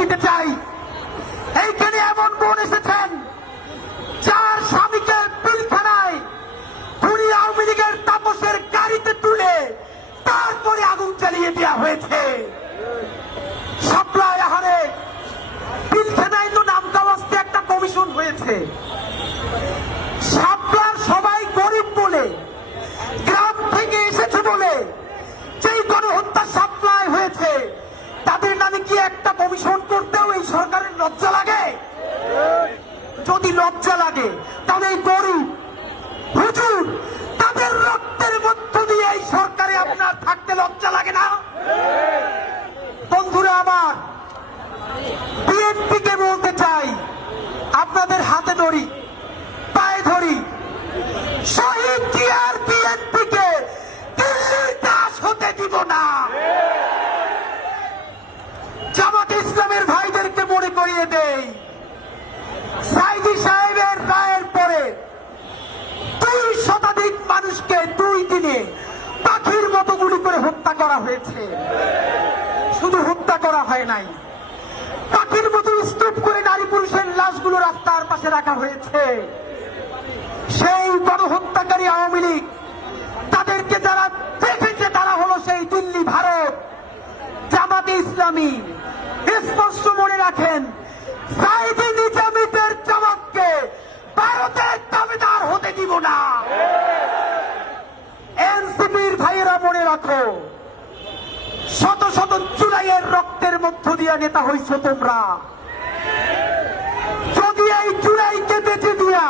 দিতে চাই, এইখানে এমন বোন এসেছেন যার স্বামীকে পিলখানায় খুনি আওয়ামী লীগের তাপসের গাড়িতে তুলে তারপরে আগুন জ্বালিয়ে দেওয়া হয়েছে। সাপ্লাই আহারে পিলখানায় তো নাম কাওয়াস্তে একটা কমিশন হয়েছে। সাপ্লার সবাই গরিব বলে, গ্রাম থেকে এসেছে বলে যেই গণহত্যা সাপ্লাই হয়েছে, তাদের নামে কি একটা কমিশন করতেও এই সরকারের লজ্জা লাগে? যদি লজ্জা লাগে তাহলে এই গরিব হুজুর তাদের রক্তের মধ্য দিয়ে এই সরকারে আপনার থাকতে লজ্জা লাগে না? বন্ধুরা আমার, বিএনপিকে বলতে চাই, আপনাদের হাতে ধরি, পায়ে ধরি, শহীদ জিয়ার বিএনপিকে দিল্লির দাস হতে দিব না। জামাতে ইসলামের ভাইদেরকে মনে করিয়ে দেই, সাইদি সাহেবের রায়ের পরে 2 শতাধিক মানুষকে 2 দিনে পাখির মতো গুলি করে হত্যা করা হয়েছে। শুধু হত্যা করা হয় নাই, পাখির মতো স্তূপ করে নারী পুরুষের লাশগুলো রাস্তার পাশে রাখা হয়েছে। সেই গণহত্যাকারী আওয়ামী লীগ, তাদেরকে যারা দেখেছে তারা হলো সেই দিল্লি, ভারত, জামাতে ইসলামী। স্পষ্ট মনে রাখেন, সাইদি নিজামীদের জামাতকে ভারতের দাবিদার হতে দিব না। এনসিপির ভাইয়েরা মনে রাখো, শত শত জুলাইয়ের রক্তের মধ্য দিয়ে নেতা হইছো তোমরা। যদি এই জুলাইকে বেঁচে দিয়া